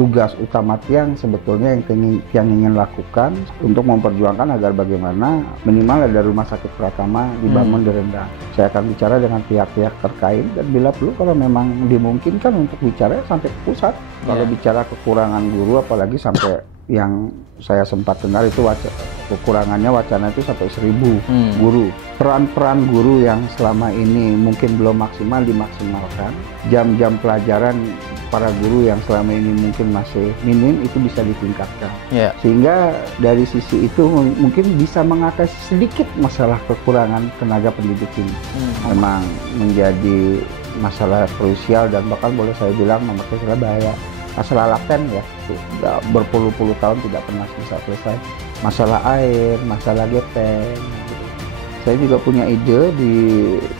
tugas utama Tiang sebetulnya yang ingin lakukan untuk memperjuangkan agar bagaimana minimal ada rumah sakit Pratama dibangun di Rendang. Saya akan bicara dengan pihak-pihak terkait dan bila perlu kalau memang dimungkinkan untuk bicara sampai ke pusat. Kalau bicara kekurangan guru apalagi sampai yang saya sempat dengar itu kekurangannya wacana itu sampai 1.000 guru. Peran-peran guru yang selama ini mungkin belum maksimal dimaksimalkan. Jam-jam pelajaran para guru yang selama ini mungkin masih minim itu bisa ditingkatkan. Sehingga dari sisi itu mungkin bisa mengatasi sedikit masalah kekurangan tenaga pendidik ini. Memang menjadi masalah krusial dan bahkan boleh saya bilang masalah bahaya. Masalah laten ya, sudah berpuluh-puluh tahun tidak pernah selesai. Masalah air, masalah gepeng. Saya juga punya ide di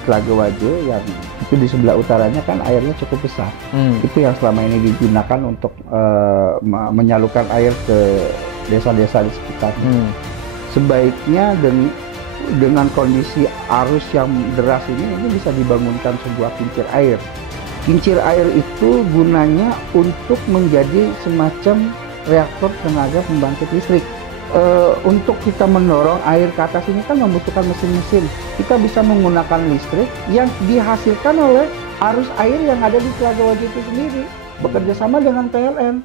Telaga Wajo yang itu di sebelah utaranya kan airnya cukup besar. Itu yang selama ini digunakan untuk menyalurkan air ke desa-desa di sekitarnya. Sebaiknya dengan kondisi arus yang deras ini bisa dibangunkan sebuah kincir air. Kincir air itu gunanya untuk menjadi semacam reaktor tenaga pembangkit listrik. Untuk kita mendorong air ke atas ini kan membutuhkan mesin-mesin. Kita bisa menggunakan listrik yang dihasilkan oleh arus air yang ada di Telaga Wajo itu sendiri, bekerja sama dengan PLN.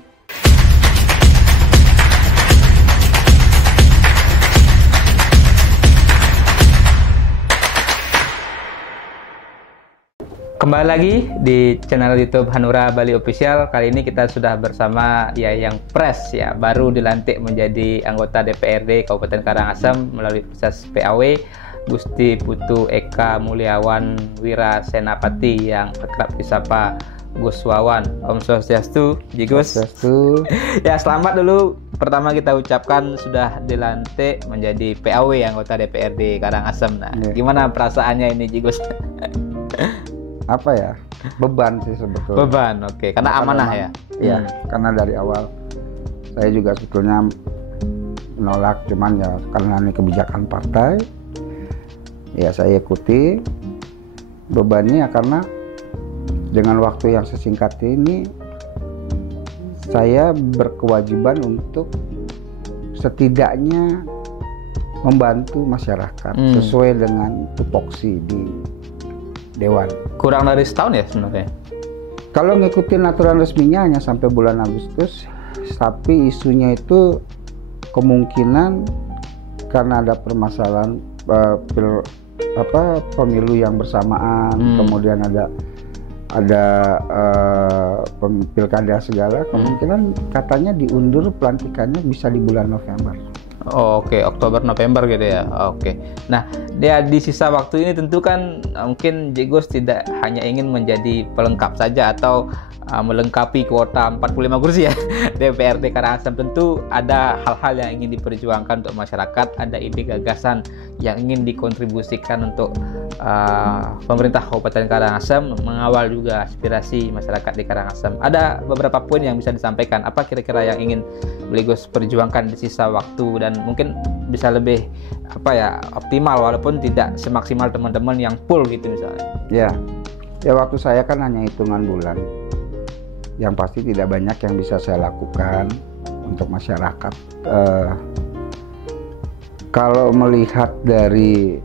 Kembali lagi di channel YouTube Hanura Bali Official. Kali ini kita sudah bersama Yayang Pres ya, baru dilantik menjadi anggota DPRD Kabupaten Karangasem melalui proses PAW. Gusti Putu Eka Mulyawan Wira Senapati yang akrab disapa Gus Wawan. Om Swastiastu, Ji Gus. Swastiastu. Ya, selamat dulu. Pertama kita ucapkan sudah dilantik menjadi PAW anggota DPRD Karangasem. Nah, gimana perasaannya ini, Ji Gus? Apa ya, beban sih sebetulnya. Beban, oke. Karena amanah ya. Iya, karena dari awal saya juga sebetulnya menolak, cuman ya karena ini kebijakan partai, ya saya ikuti. Bebannya ya karena dengan waktu yang sesingkat ini saya berkewajiban untuk setidaknya membantu masyarakat sesuai dengan tupoksi di Dewan. Kurang dari setahun ya sebenarnya? Kalau ngikutin aturan resminya hanya sampai bulan Agustus, tapi isunya itu kemungkinan karena ada permasalahan pemilu yang bersamaan, kemudian ada pilkada segala, kemungkinan katanya diundur pelantikannya bisa di bulan November. Oh, oke, Oktober November gitu ya. Oke. Nah, dia di sisa waktu ini tentu kan mungkin Jegos tidak hanya ingin menjadi pelengkap saja atau melengkapi kuota 45 kursi ya DPRD Karangasem. Tentu ada hal-hal yang ingin diperjuangkan untuk masyarakat, ada ide gagasan yang ingin dikontribusikan untuk pemerintah Kabupaten Karangasem, mengawal juga aspirasi masyarakat di Karangasem. Ada beberapa poin yang bisa disampaikan. Apa kira-kira yang ingin Jegos perjuangkan di sisa waktu dan mungkin bisa lebih optimal walaupun tidak semaksimal teman-teman yang full gitu misalnya? Ya waktu saya kan hanya hitungan bulan. Yang pasti tidak banyak yang bisa saya lakukan untuk masyarakat. Kalau melihat dari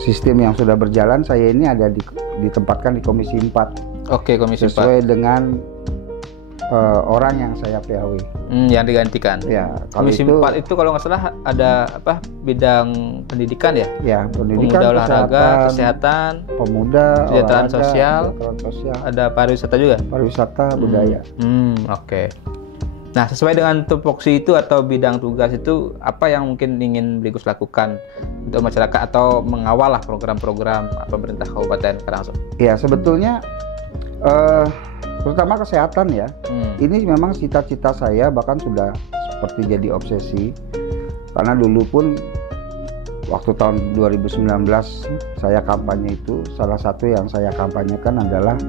sistem yang sudah berjalan, saya ini ada ditempatkan di Komisi 4. Oke, Komisi 4. Sesuai dengan orang yang saya PAW. Yang digantikan. Ya, Komisi 4 itu kalau nggak salah ada bidang pendidikan ya? Ya, pendidikan, pemuda, olahraga, kesehatan, pemuda, kesejahteraan olahraga, sosial, sosial, ada pariwisata juga? Pariwisata, budaya. Oke. Nah, sesuai dengan tupoksi itu atau bidang tugas itu, apa yang mungkin ingin Jegos lakukan untuk masyarakat atau mengawal lah program-program pemerintah Kabupaten Karangasem? Ya, sebetulnya terutama kesehatan ya. Ini memang cita-cita saya, bahkan sudah seperti jadi obsesi. Karena dulu pun waktu tahun 2019 saya kampanye itu, salah satu yang saya kampanyekan adalah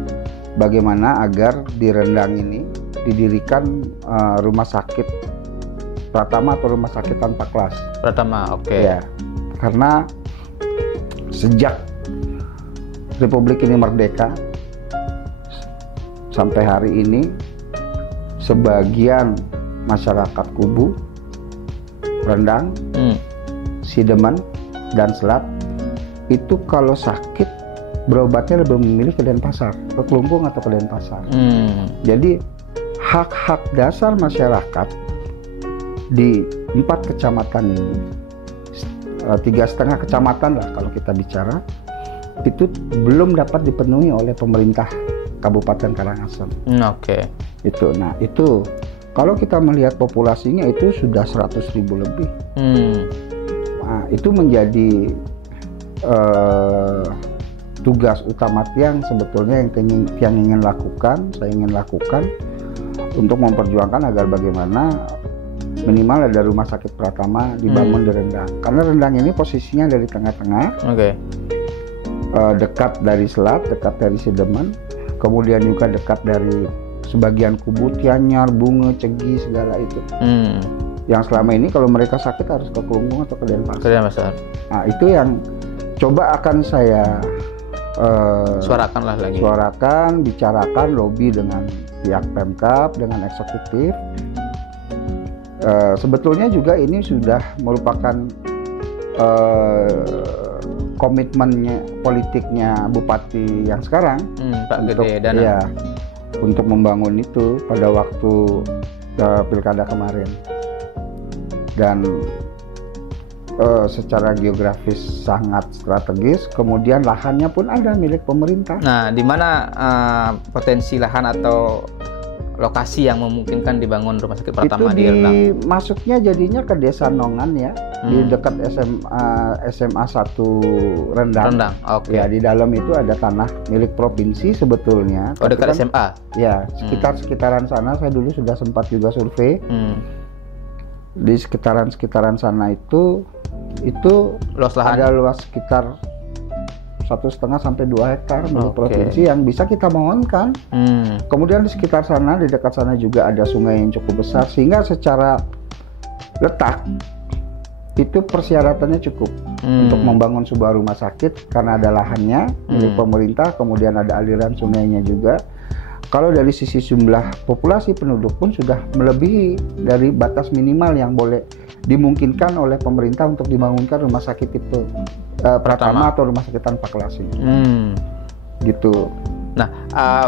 bagaimana agar di Rendang ini didirikan rumah sakit Pratama atau rumah sakit tanpa kelas. Pratama, oke. Ya, karena sejak Republik ini merdeka sampai hari ini sebagian masyarakat Kubu, Rendang, Sidemen, dan Selat itu kalau sakit berobatnya lebih memilih ke Denpasar, ke Kelungkung atau ke Denpasar. Jadi hak-hak dasar masyarakat di 4 kecamatan ini, 3,5 kecamatan lah kalau kita bicara, itu belum dapat dipenuhi oleh pemerintah Kabupaten Karangasem. Itu, nah itu kalau kita melihat populasinya itu sudah 100.000 lebih. Nah, itu menjadi tugas utama Tiang sebetulnya yang ingin lakukan, saya ingin lakukan untuk memperjuangkan agar bagaimana minimal ada rumah sakit Pratama dibangun di Rendang. Karena Rendang ini posisinya dari tengah-tengah, dekat dari Selat, dekat dari Sidemen, kemudian juga dekat dari sebagian Kubu, Tianyar, Bunga, Cegi, segala itu. Yang selama ini kalau mereka sakit harus ke Kelungkung atau ke Denpasar. Nah, itu yang coba akan saya suarakan, bicarakan, lobby dengan pihak Pemkab, dengan eksekutif. Sebetulnya juga ini sudah merupakan komitmennya politiknya Bupati yang sekarang, Pak Gede Dana, untuk membangun itu pada waktu pilkada kemarin. Dan secara geografis sangat strategis, kemudian lahannya pun ada milik pemerintah. Nah, di mana potensi lahan atau lokasi yang memungkinkan dibangun rumah sakit Pratama di Rendang? Masuknya jadinya ke Desa Nongan ya, di dekat SMA 1 Rendang. Ya, di dalam itu ada tanah milik provinsi sebetulnya. Dekat SMA? Ya, sekitaran sana saya dulu sudah sempat juga survei. Di sekitaran sana itu luas lahan ada luas sekitar 1,5 sampai 2 hektar milik provinsi yang bisa kita bangunkan. Kemudian di sekitar sana, di dekat sana juga ada sungai yang cukup besar, sehingga secara letak itu persyaratannya cukup untuk membangun sebuah rumah sakit karena ada lahannya milik pemerintah, kemudian ada aliran sungainya juga. Kalau dari sisi jumlah populasi penduduk pun sudah melebihi dari batas minimal yang boleh dimungkinkan oleh pemerintah untuk dibangunkan rumah sakit itu Pratama atau rumah sakit tanpa kelas ini. Gitu. Nah,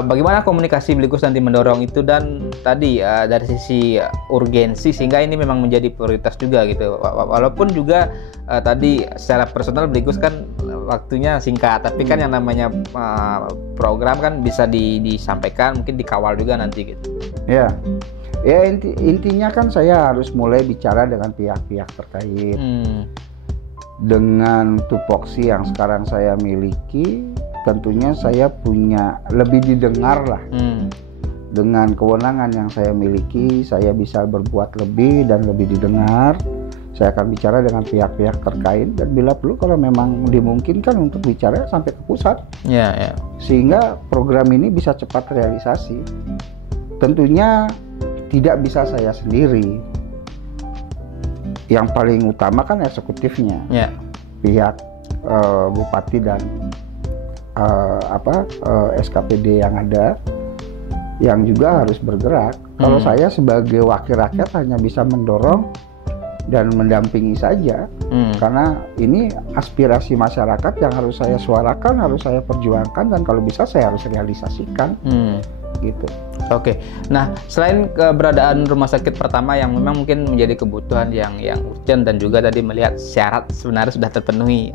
bagaimana komunikasi Bligus nanti mendorong itu, dan tadi dari sisi urgensi sehingga ini memang menjadi prioritas juga gitu. Walaupun juga tadi secara personal Bligus kan waktunya singkat, tapi kan yang namanya program kan bisa disampaikan, mungkin dikawal juga nanti gitu. Ya, intinya kan saya harus mulai bicara dengan pihak-pihak terkait. Dengan tupoksi yang sekarang saya miliki, tentunya saya punya lebih didengar lah. Dengan kewenangan yang saya miliki, saya bisa berbuat lebih dan lebih didengar. Saya akan bicara dengan pihak-pihak terkait, dan bila perlu kalau memang dimungkinkan untuk bicara sampai ke pusat, sehingga program ini bisa cepat realisasi. Tentunya tidak bisa saya sendiri. Yang paling utama kan eksekutifnya, pihak Bupati dan SKPD yang ada, yang juga harus bergerak. Kalau saya sebagai wakil rakyat hanya bisa mendorong dan mendampingi saja, karena ini aspirasi masyarakat yang harus saya suarakan, harus saya perjuangkan, dan kalau bisa saya harus realisasikan. Gitu. Oke. Nah, selain keberadaan rumah sakit Pratama yang memang mungkin menjadi kebutuhan yang urgent, dan juga tadi melihat syarat sebenarnya sudah terpenuhi,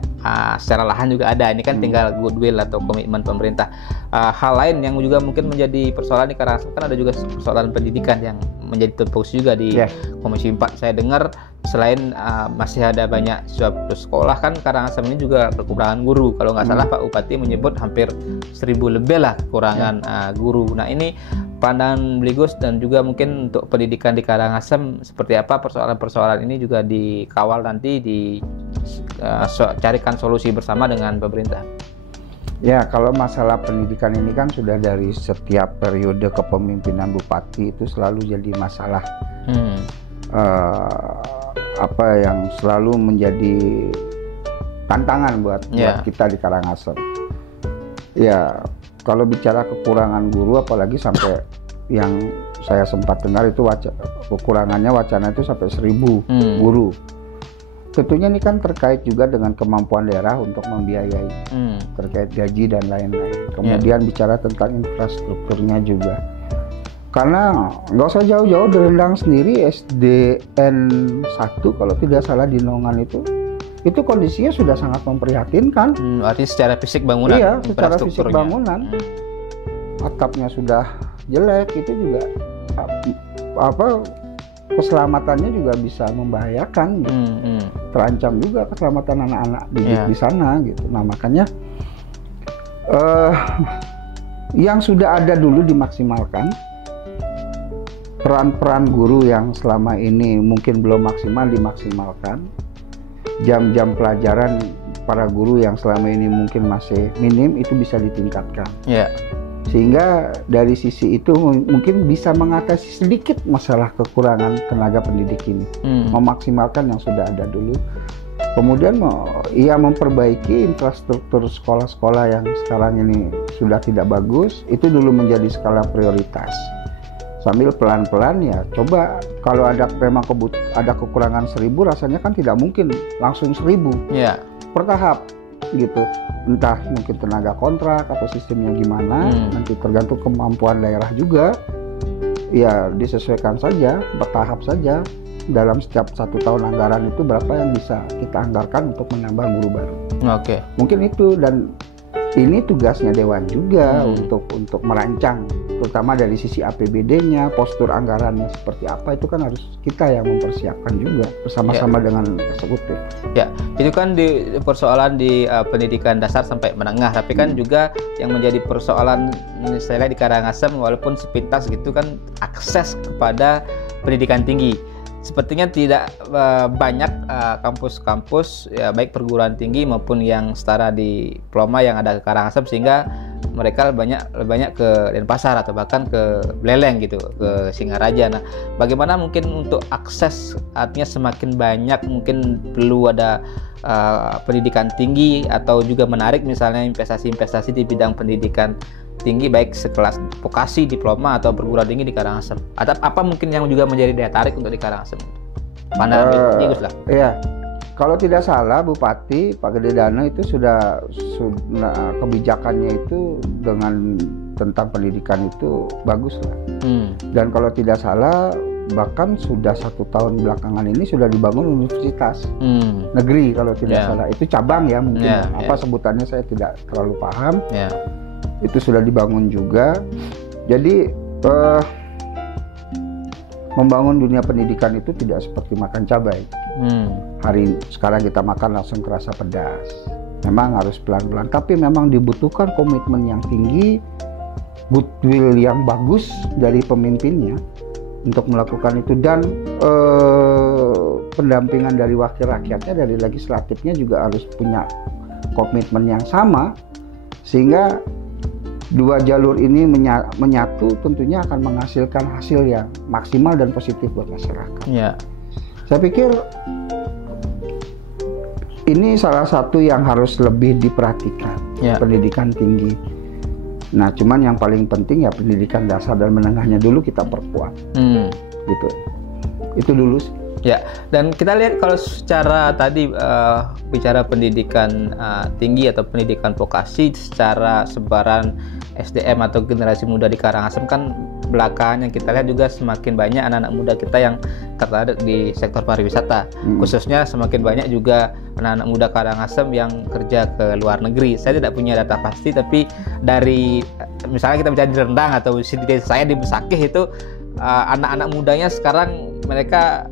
secara lahan juga ada. Ini kan tinggal goodwill atau komitmen pemerintah. Hal lain yang juga mungkin menjadi persoalan di Karangasem kan ada juga persoalan pendidikan yang menjadi fokus juga di Komisi 4. Saya dengar selain masih ada banyak siswa putus sekolah, kan Karangasem ini juga kekurangan guru. Kalau nggak salah Pak Bupati menyebut hampir 1.000 lebih lah kekurangan guru. Nah, ini pandangan Bligus dan juga mungkin untuk pendidikan di Karangasem seperti apa persoalan-persoalan ini juga dikawal nanti, carikan solusi bersama dengan pemerintah. Ya, kalau masalah pendidikan ini kan sudah dari setiap periode kepemimpinan Bupati itu selalu jadi masalah. Yang selalu menjadi tantangan buat kita di Karangasem. Ya, kalau bicara kekurangan guru, apalagi sampai yang saya sempat dengar itu kekurangannya wacana itu sampai 1.000 guru. Tentunya ini kan terkait juga dengan kemampuan daerah untuk membiayai, terkait gaji dan lain-lain. Kemudian bicara tentang infrastrukturnya juga. Karena nggak usah jauh-jauh, di Rendang sendiri SDN 1 kalau tidak salah di Nongan itu kondisinya sudah sangat memprihatinkan. Artinya secara fisik bangunan? Iya, secara fisik bangunan. Atapnya sudah jelek, itu juga keselamatannya juga bisa membahayakan gitu. Terancam juga keselamatan anak-anak di sana gitu. Nah makanya yang sudah ada dulu dimaksimalkan, peran-peran guru yang selama ini mungkin belum maksimal dimaksimalkan, jam-jam pelajaran para guru yang selama ini mungkin masih minim itu bisa ditingkatkan. Sehingga dari sisi itu mungkin bisa mengatasi sedikit masalah kekurangan tenaga pendidik ini, memaksimalkan yang sudah ada dulu. Kemudian memperbaiki infrastruktur sekolah-sekolah yang sekarang ini sudah tidak bagus, itu dulu menjadi skala prioritas. Sambil pelan-pelan ya coba, kalau memang ada kekurangan 1.000, rasanya kan tidak mungkin langsung 1.000. Bertahap gitu, entah mungkin tenaga kontrak atau sistemnya gimana, nanti tergantung kemampuan daerah juga, ya disesuaikan saja, bertahap saja. Dalam setiap 1 tahun anggaran itu berapa yang bisa kita anggarkan untuk menambah guru baru. Mungkin itu, dan ini tugasnya Dewan juga untuk merancang, terutama dari sisi APBD-nya, postur anggarannya seperti apa, itu kan harus kita yang mempersiapkan juga bersama-sama dengan eksekutif. Ya, itu kan di persoalan di pendidikan dasar sampai menengah, tapi kan juga yang menjadi persoalan misalnya di Karangasem, walaupun sepintas gitu kan, akses kepada pendidikan tinggi. Sepertinya tidak banyak kampus-kampus ya, baik perguruan tinggi maupun yang setara di diploma yang ada ke Karangasem, sehingga mereka lebih banyak ke Denpasar atau bahkan ke Beleleng gitu, ke Singaraja. Nah, bagaimana mungkin untuk akses, artinya semakin banyak mungkin perlu ada pendidikan tinggi atau juga menarik misalnya investasi-investasi di bidang pendidikan tinggi baik sekelas vokasi, diploma atau perguruan tinggi di Karangasem. Atau apa mungkin yang juga menjadi daya tarik untuk di Karangasem? Pandangan Gus lah. Iya. Kalau tidak salah Bupati Pak Gede Dana itu sudah kebijakannya itu dengan tentang pendidikan itu bagus lah. Dan kalau tidak salah bahkan sudah 1 tahun belakangan ini sudah dibangun universitas negeri kalau tidak salah. Itu cabang ya mungkin. Sebutannya saya tidak terlalu paham. Itu sudah dibangun juga. Jadi membangun dunia pendidikan itu tidak seperti makan cabai. Sekarang kita makan langsung terasa pedas. Memang harus pelan-pelan, tapi memang dibutuhkan komitmen yang tinggi, goodwill yang bagus dari pemimpinnya untuk melakukan itu, dan pendampingan dari wakil rakyatnya, dari legislatifnya juga harus punya komitmen yang sama, sehingga dua jalur ini menyatu tentunya akan menghasilkan hasil yang maksimal dan positif buat masyarakat. Saya pikir ini salah satu yang harus lebih diperhatikan, pendidikan tinggi. Nah, cuman yang paling penting ya pendidikan dasar dan menengahnya dulu kita perkuat, gitu. Itu dulu sih. Ya, dan kita lihat kalau secara tadi bicara pendidikan tinggi atau pendidikan vokasi, secara sebaran SDM atau generasi muda di Karangasem kan belakangan yang kita lihat juga semakin banyak anak-anak muda kita yang tertarik di sektor pariwisata. Khususnya semakin banyak juga anak-anak muda Karangasem yang kerja ke luar negeri. Saya tidak punya data pasti, tapi dari misalnya kita bicara di Rendang atau di desa saya di Besakih itu anak-anak mudanya sekarang mereka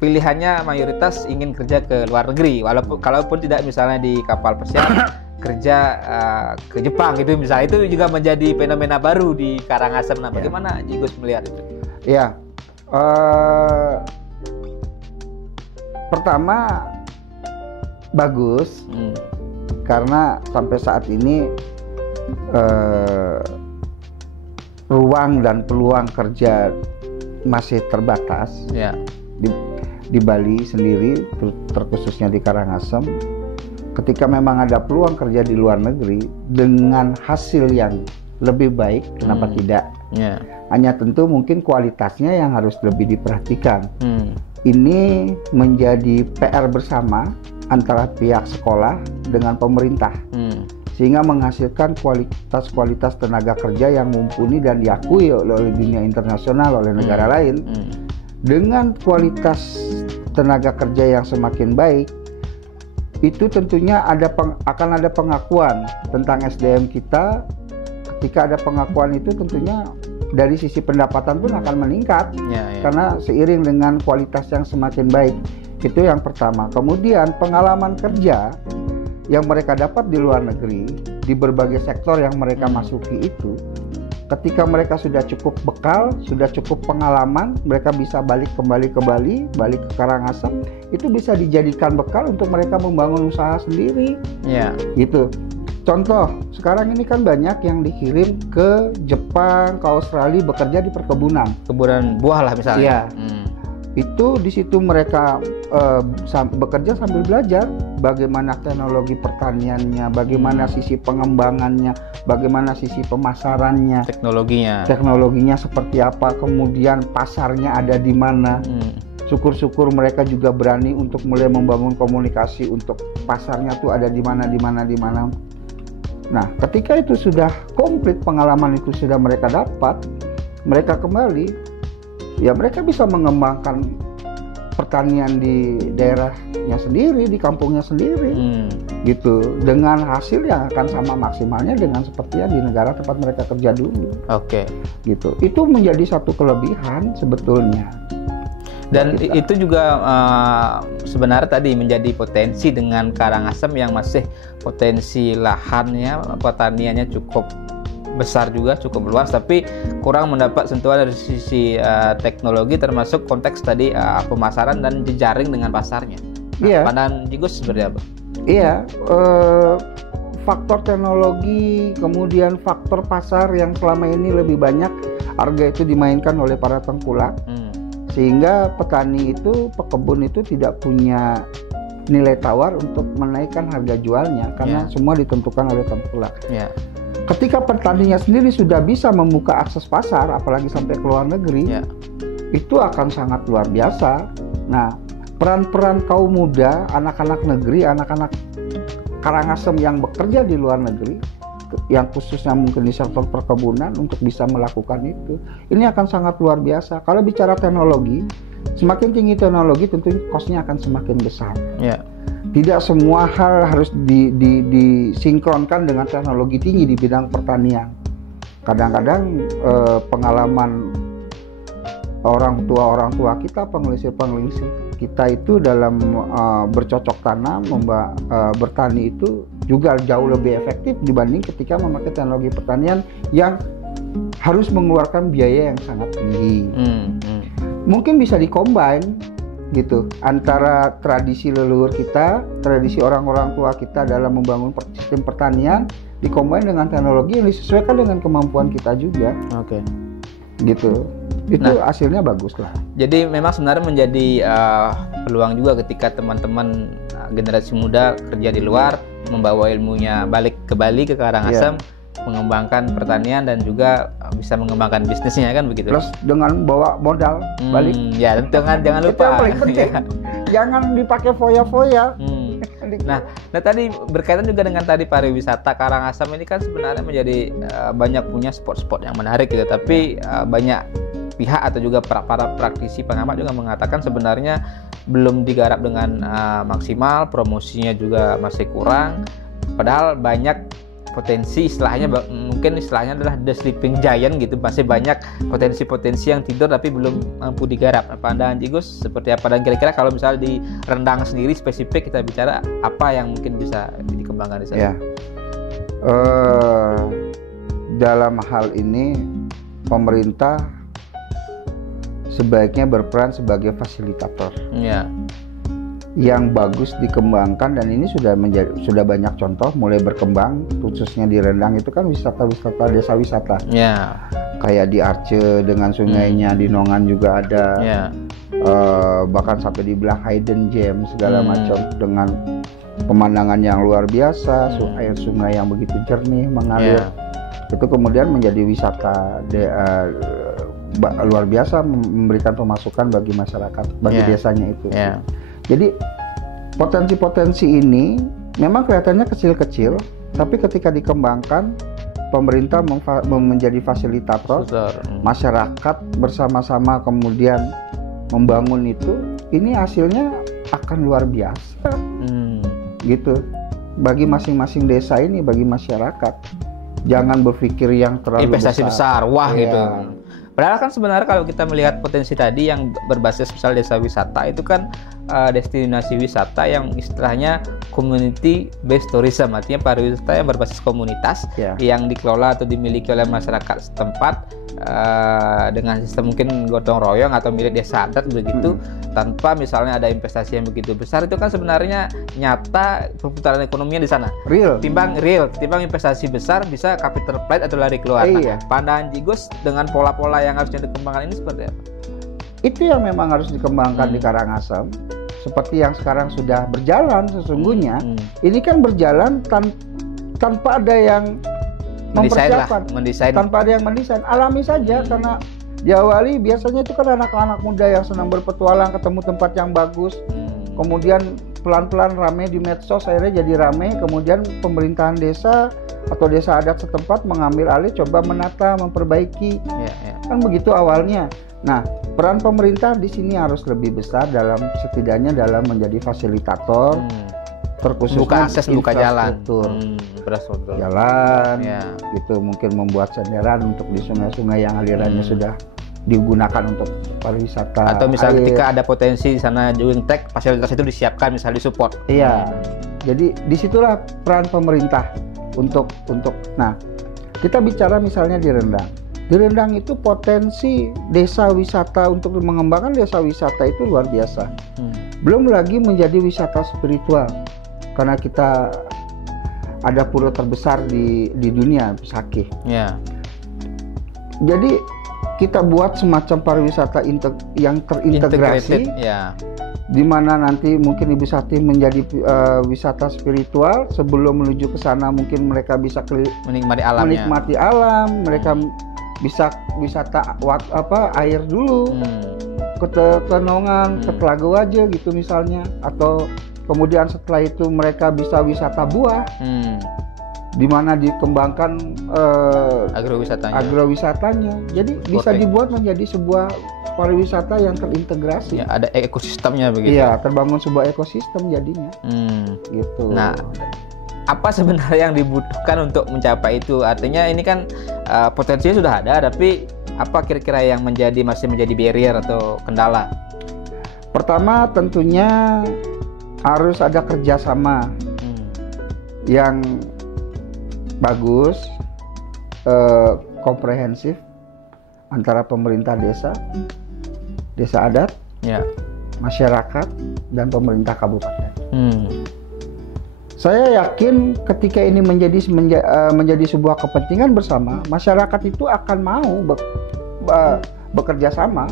pilihannya mayoritas ingin kerja ke luar negeri, kalaupun tidak misalnya di kapal pesiar kerja ke Jepang gitu misalnya. Itu juga menjadi fenomena baru di Karangasem. Nah, bagaimana Gus melihat itu? Ya, pertama bagus karena sampai saat ini ruang dan peluang kerja masih terbatas. Di Bali sendiri, terkhususnya di Karangasem, ketika memang ada peluang kerja di luar negeri dengan hasil yang lebih baik, kenapa tidak? Ya. Hanya tentu mungkin kualitasnya yang harus lebih diperhatikan. Ini menjadi PR bersama antara pihak sekolah dengan pemerintah, sehingga menghasilkan kualitas tenaga kerja yang mumpuni dan diakui oleh dunia internasional, oleh negara lain. Dengan kualitas tenaga kerja yang semakin baik, itu tentunya akan ada pengakuan tentang SDM kita. Ketika ada pengakuan itu tentunya dari sisi pendapatan pun akan meningkat, karena seiring dengan kualitas yang semakin baik. Itu yang pertama. Kemudian pengalaman kerja yang mereka dapat di luar negeri, di berbagai sektor yang mereka masuki itu, ketika mereka sudah cukup bekal, sudah cukup pengalaman, mereka bisa balik ke Bali, balik ke Karangasem, itu bisa dijadikan bekal untuk mereka membangun usaha sendiri. Gitu. Contoh, sekarang ini kan banyak yang dikirim ke Jepang, ke Australia bekerja di perkebunan. Kebunan buah lah misalnya. Itu di situ mereka bekerja sambil belajar bagaimana teknologi pertaniannya, bagaimana sisi pengembangannya, bagaimana sisi pemasarannya, teknologinya seperti apa, kemudian pasarnya ada di mana. Syukur-syukur mereka juga berani untuk mulai membangun komunikasi untuk pasarnya tuh ada di mana. Nah, ketika itu sudah komplit, pengalaman itu sudah mereka dapat, mereka kembali, ya mereka bisa mengembangkan pertanian di daerahnya sendiri, di kampungnya sendiri, gitu, dengan hasil yang akan sama maksimalnya dengan seperti yang di negara tempat mereka kerja dulu. Gitu. Itu menjadi satu kelebihan sebetulnya. Dan itu juga sebenarnya tadi menjadi potensi dengan Karangasem yang masih potensi lahannya, pertaniannya cukup besar juga, cukup luas, tapi kurang mendapat sentuhan dari sisi teknologi, termasuk konteks tadi pemasaran dan jejaring dengan pasarnya. Pandangan Jigus seperti apa? Faktor teknologi, kemudian faktor pasar yang selama ini lebih banyak harga itu dimainkan oleh para tengkulak. Sehingga petani itu, pekebun itu tidak punya nilai tawar untuk menaikkan harga jualnya, karena semua ditentukan oleh tengkulak. Ketika petaninya sendiri sudah bisa membuka akses pasar, apalagi sampai ke luar negeri, itu akan sangat luar biasa. Nah, peran-peran kaum muda, anak-anak negeri, anak-anak Karangasem yang bekerja di luar negeri, yang khususnya mungkin di sektor perkebunan untuk bisa melakukan itu, ini akan sangat luar biasa. Kalau bicara teknologi, semakin tinggi teknologi tentu cost-nya akan semakin besar. Tidak semua hal harus disinkronkan dengan teknologi tinggi di bidang pertanian. Kadang-kadang pengalaman orang tua kita, pengelisir kita itu dalam bercocok tanam, bertani itu juga jauh lebih efektif dibanding ketika memakai teknologi pertanian yang harus mengeluarkan biaya yang sangat tinggi. Mungkin bisa dikombin gitu antara tradisi leluhur kita, tradisi orang-orang tua kita dalam membangun sistem pertanian, dikombin dengan teknologi yang disesuaikan dengan kemampuan kita juga. Gitu. Itu hasilnya bagus lah. Jadi memang sebenarnya menjadi peluang juga ketika teman-teman generasi muda kerja di luar, membawa ilmunya balik ke Bali, ke Karangasem, mengembangkan pertanian dan juga bisa mengembangkan bisnisnya, kan begitu. Terus dengan bawa modal balik. Jangan lupa. Itu yang paling penting. Jangan dipakai foya-foya. Nah, tadi berkaitan juga dengan tadi pariwisata, Karangasem ini kan sebenarnya menjadi banyak punya spot-spot yang menarik gitu, tapi banyak pihak atau juga para praktisi pengamat juga mengatakan sebenarnya belum digarap dengan maksimal, promosinya juga masih kurang, padahal banyak potensi, mungkin istilahnya adalah the sleeping giant gitu, masih banyak potensi-potensi yang tidur tapi belum mampu digarap. Pandangan Jigus seperti apa, dan kira-kira kalau misalnya di Rendang sendiri spesifik kita bicara apa yang mungkin bisa dikembangkan di sana? Dalam hal ini pemerintah sebaiknya berperan sebagai fasilitator. Yang bagus dikembangkan, dan ini sudah banyak contoh mulai berkembang, khususnya di Rendang itu kan wisata-wisata, desa wisata. Kayak di Arce dengan sungainya, di Nongan juga ada. Bahkan sampai di belah Hidden Gem segala macam dengan pemandangan yang luar biasa, air sungai yang begitu jernih mengalir. Itu kemudian menjadi wisata luar biasa, memberikan pemasukan bagi masyarakat, bagi desanya itu. Jadi potensi-potensi ini memang kelihatannya kecil-kecil, tapi ketika dikembangkan, pemerintah menjadi fasilitator, masyarakat bersama-sama kemudian membangun itu, ini hasilnya akan luar biasa. Gitu. Bagi masing-masing desa ini, bagi masyarakat, jangan berpikir yang terlalu investasi besar, wah gitu. Padahal kan sebenarnya kalau kita melihat potensi tadi yang berbasis misal desa wisata itu kan destinasi wisata yang istilahnya community based tourism, artinya pariwisata yang berbasis komunitas yang dikelola atau dimiliki oleh masyarakat setempat dengan sistem mungkin gotong royong atau milik desa adat begitu, tanpa misalnya ada investasi yang begitu besar. Itu kan sebenarnya nyata perputaran ekonominya di sana timbang investasi besar bisa capital flight atau lari keluar. Nah, pandangan Jigos dengan pola-pola yang harusnya dikembangkan ini seperti apa? Itu yang memang harus dikembangkan di Karangasem, seperti yang sekarang sudah berjalan sesungguhnya. Ini kan berjalan tanpa ada yang mempersiapkan, tanpa ada yang mendesain, alami saja. Karena diawali biasanya itu kan anak-anak muda yang senang berpetualang, ketemu tempat yang bagus, kemudian pelan-pelan rame di medsos, akhirnya jadi rame, kemudian pemerintahan desa atau desa adat setempat mengambil alih, coba menata, memperbaiki, kan begitu awalnya. Nah, peran pemerintah di sini harus lebih besar setidaknya dalam menjadi fasilitator, terkhususnya buka akses, buka jalan, gitu, mungkin membuat senderan untuk di sungai-sungai yang alirannya sudah digunakan untuk pariwisata. Atau misalnya ketika ada potensi di sana jogging track, fasilitas itu disiapkan, misalnya disupport. Jadi disitulah peran pemerintah untuk. Nah, kita bicara misalnya di Rendang. Di Rendang itu potensi desa wisata untuk mengembangkan desa wisata itu luar biasa. Belum lagi menjadi wisata spiritual, karena kita ada pura terbesar di dunia, Sakih. Jadi kita buat semacam pariwisata yang terintegrasi, di mana nanti mungkin Ibu Sati menjadi wisata spiritual. Sebelum menuju ke sana mungkin mereka bisa menikmati alam, mereka bisa wisata air dulu, ke Tenongan, ke Telaga Waja gitu misalnya, atau kemudian setelah itu mereka bisa wisata buah, di mana dikembangkan agrowisatanya. Jadi bisa dibuat menjadi sebuah pariwisata yang terintegrasi. Ada ekosistemnya begitu. Terbangun sebuah ekosistem jadinya. Gitu. Nah, apa sebenarnya yang dibutuhkan untuk mencapai itu? Artinya ini kan potensinya sudah ada, tapi apa kira-kira yang masih menjadi barrier atau kendala? Pertama tentunya harus ada kerjasama yang bagus, komprehensif antara pemerintah desa adat, masyarakat, dan pemerintah kabupaten. Saya yakin ketika ini menjadi sebuah kepentingan bersama, masyarakat itu akan mau bekerja sama.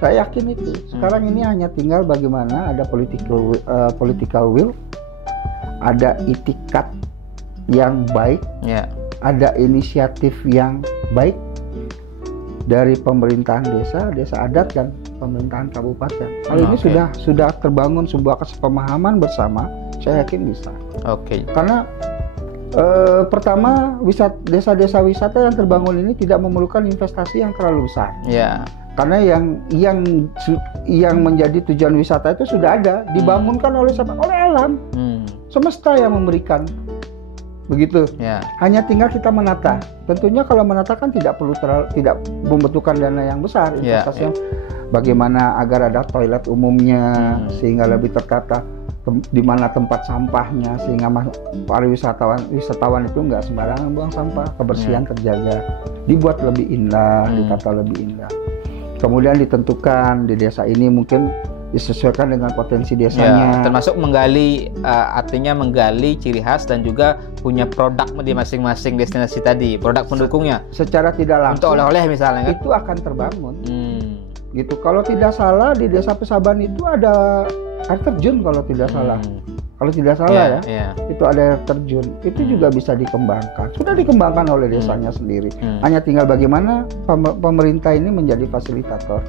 Saya yakin itu. Sekarang ini hanya tinggal bagaimana ada political will, ada itikat yang baik, ada inisiatif yang baik dari pemerintahan desa adat, dan pemerintahan kabupaten. Kalau ini sudah terbangun sebuah kesepemahaman bersama, saya yakin bisa. Karena pertama, desa-desa wisata yang terbangun ini tidak memerlukan investasi yang terlalu besar. Karena yang menjadi tujuan wisata itu sudah ada, dibangunkan oleh alam, semesta yang memberikan. Begitu. Hanya tinggal kita menata. Tentunya kalau menata kan tidak membutuhkan dana yang besar, investasi yang bagaimana agar ada toilet umumnya sehingga lebih tertata, di mana tempat sampahnya sehingga wisatawan itu nggak sembarangan buang sampah, kebersihan terjaga, dibuat lebih indah, ditata lebih indah. Kemudian ditentukan di desa ini mungkin disesuaikan dengan potensi desanya. Termasuk artinya menggali ciri khas dan juga punya produk di masing-masing destinasi tadi, produk pendukungnya. Secara tidak langsung. Untuk oleh-oleh misalnya kan? Itu akan terbangun. Gitu. Kalau tidak salah di Desa Pesaban itu ada air terjun kalau tidak salah. kalau tidak salah itu ada air terjun, itu juga bisa dikembangkan, sudah dikembangkan oleh desanya sendiri. Hanya tinggal bagaimana pemerintah ini menjadi fasilitator,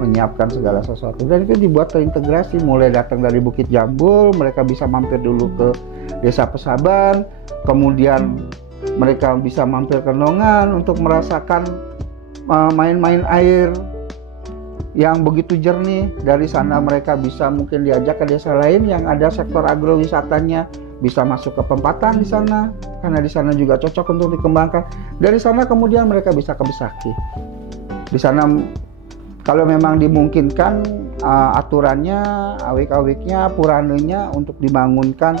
menyiapkan segala sesuatu, dan itu dibuat terintegrasi, mulai datang dari Bukit Jambul, mereka bisa mampir dulu ke Desa Pesaban, kemudian mereka bisa mampir ke Nongan untuk merasakan main-main air yang begitu jernih. Dari sana mereka bisa mungkin diajak ke desa lain yang ada sektor agrowisatanya, bisa masuk ke Pempatan di sana, karena di sana juga cocok untuk dikembangkan. Dari sana kemudian mereka bisa ke Besaki. Di sana kalau memang dimungkinkan aturannya, awik-awiknya, puranenya untuk dibangunkan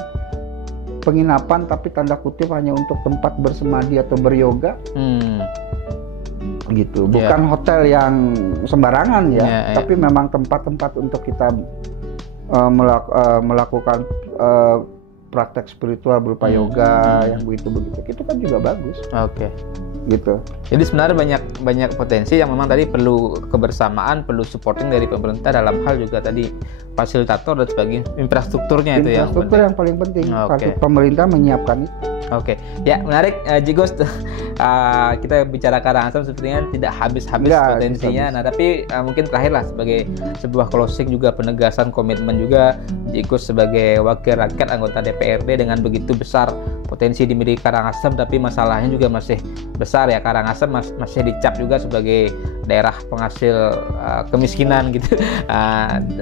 penginapan, tapi tanda kutip hanya untuk tempat bersemadi atau beryoga. Gitu, bukan hotel yang sembarangan tapi memang tempat-tempat untuk kita melakukan praktek spiritual berupa yoga yang begitu itu kan juga bagus. Gitu. Jadi sebenarnya banyak potensi yang memang tadi perlu kebersamaan, perlu supporting dari pemerintah dalam hal juga tadi fasilitator dan sebagainya, infrastrukturnya itu yang paling penting. Pemerintah menyiapkan itu. Ya menarik, Jigos. Kita bicara Karangasem sepertinya tidak habis-habis potensinya. Nah, tapi mungkin terakhirlah sebagai sebuah closing juga penegasan komitmen juga Jigos sebagai wakil rakyat anggota DPRD dengan begitu besar potensi dimiliki Karangasem, tapi masalahnya juga masih besar ya. Karangasem masih dicap juga sebagai daerah penghasil kemiskinan gitu.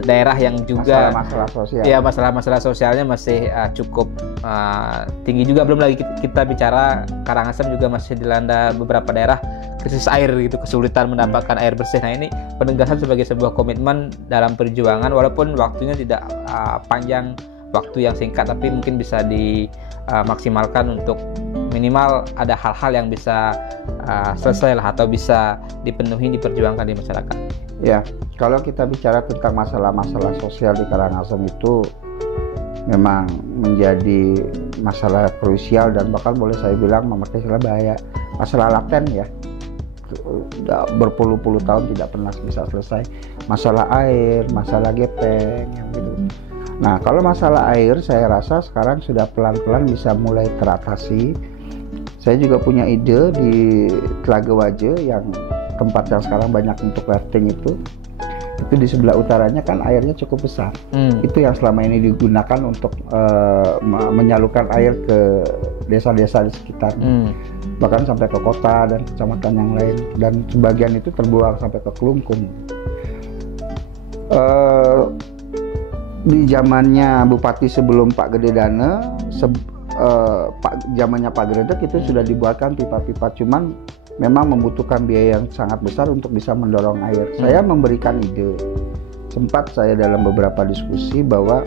Daerah yang juga masalah-masalah sosialnya masih cukup tinggi juga. Belum lagi kita bicara Karangasem juga masih dilanda beberapa daerah krisis air gitu, kesulitan mendapatkan air bersih. Nah, ini penegasan sebagai sebuah komitmen dalam perjuangan, walaupun waktunya tidak panjang, waktu yang singkat, tapi mungkin bisa dimaksimalkan untuk minimal ada hal-hal yang bisa selesai lah atau bisa dipenuhi, diperjuangkan di masyarakat. Ya, kalau kita bicara tentang masalah-masalah sosial di Karangasem itu memang menjadi masalah krusial dan bahkan boleh saya bilang memakai istilah bahaya, masalah laten ya. Berpuluh-puluh tahun tidak pernah bisa selesai. Masalah air, masalah gepeng yang gitu. Nah, kalau masalah air saya rasa sekarang sudah pelan-pelan bisa mulai teratasi. Saya juga punya ide di Telaga Waje yang tempat yang sekarang banyak untuk rafting itu di sebelah utaranya kan airnya cukup besar. Itu yang selama ini digunakan untuk menyalurkan air ke desa-desa di sekitarnya, bahkan sampai ke kota dan kecamatan yang lain, dan sebagian itu terbuang sampai ke Kelungkung. Di zamannya Bupati sebelum Pak Gede Dane, zamannya Pak Gredek itu sudah dibuatkan pipa-pipa, cuman memang membutuhkan biaya yang sangat besar untuk bisa mendorong air. Saya memberikan ide, sempat saya dalam beberapa diskusi bahwa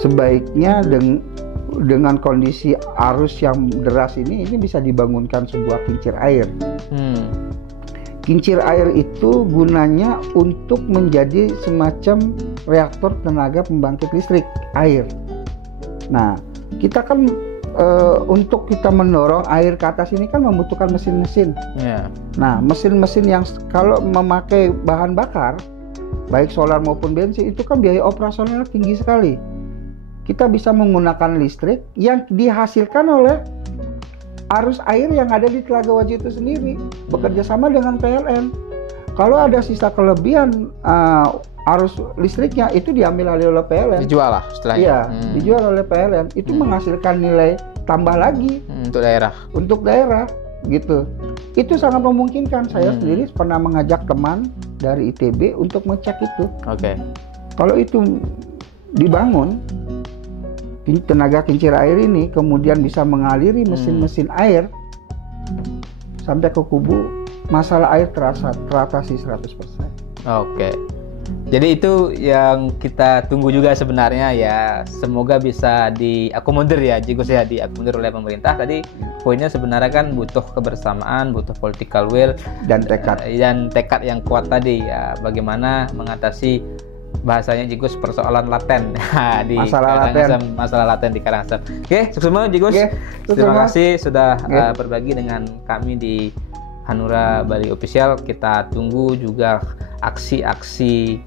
sebaiknya dengan kondisi arus yang deras ini bisa dibangunkan sebuah kincir air. Kincir air itu gunanya untuk menjadi semacam reaktor tenaga pembangkit listrik air. Nah, kita kan untuk kita mendorong air ke atas ini kan membutuhkan mesin-mesin. Nah, mesin-mesin yang kalau memakai bahan bakar baik solar maupun bensin itu kan biaya operasionalnya tinggi sekali. Kita bisa menggunakan listrik yang dihasilkan oleh arus air yang ada di Telaga Waje itu sendiri, bekerja sama dengan PLN. Kalau ada sisa kelebihan arus listriknya itu diambil alih oleh PLN. Dijual lah setelahnya. Iya, dijual oleh PLN. Itu menghasilkan nilai tambah lagi untuk daerah gitu. Itu sangat memungkinkan. Saya sendiri pernah mengajak teman dari ITB untuk ngecek itu. Kalau itu dibangun, tenaga kincir air ini kemudian bisa mengaliri mesin-mesin air sampai ke kubu, masalah air teratasi 100%. Jadi itu yang kita tunggu juga sebenarnya ya. Semoga bisa diakomodir ya, Jigos ya, diakomodir oleh pemerintah. Tadi poinnya sebenarnya kan butuh kebersamaan, butuh political will dan tekad yang kuat tadi ya. Bagaimana mengatasi bahasanya Jigos persoalan laten di masalah laten di Karangasem. Sukses semua Jigos. Terima kasih sudah berbagi dengan kami di Hanura Bali Official. Kita tunggu juga aksi-aksi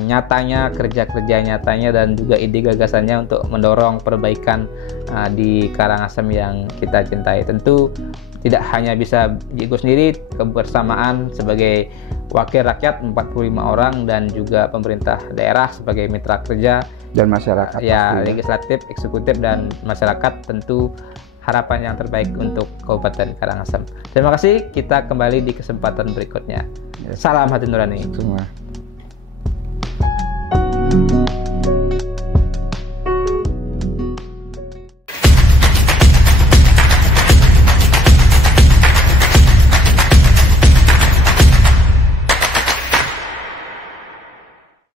nyatanya, kerja-kerja nyatanya dan juga ide gagasannya untuk mendorong perbaikan di Karangasem yang kita cintai. Tentu tidak hanya bisa Jeko sendiri, kebersamaan sebagai wakil rakyat 45 orang dan juga pemerintah daerah sebagai mitra kerja dan masyarakat ya, legislatif, eksekutif dan masyarakat, tentu harapan yang terbaik untuk Kabupaten Karangasem. Terima kasih, kita kembali di kesempatan berikutnya. Salam hati nurani semua.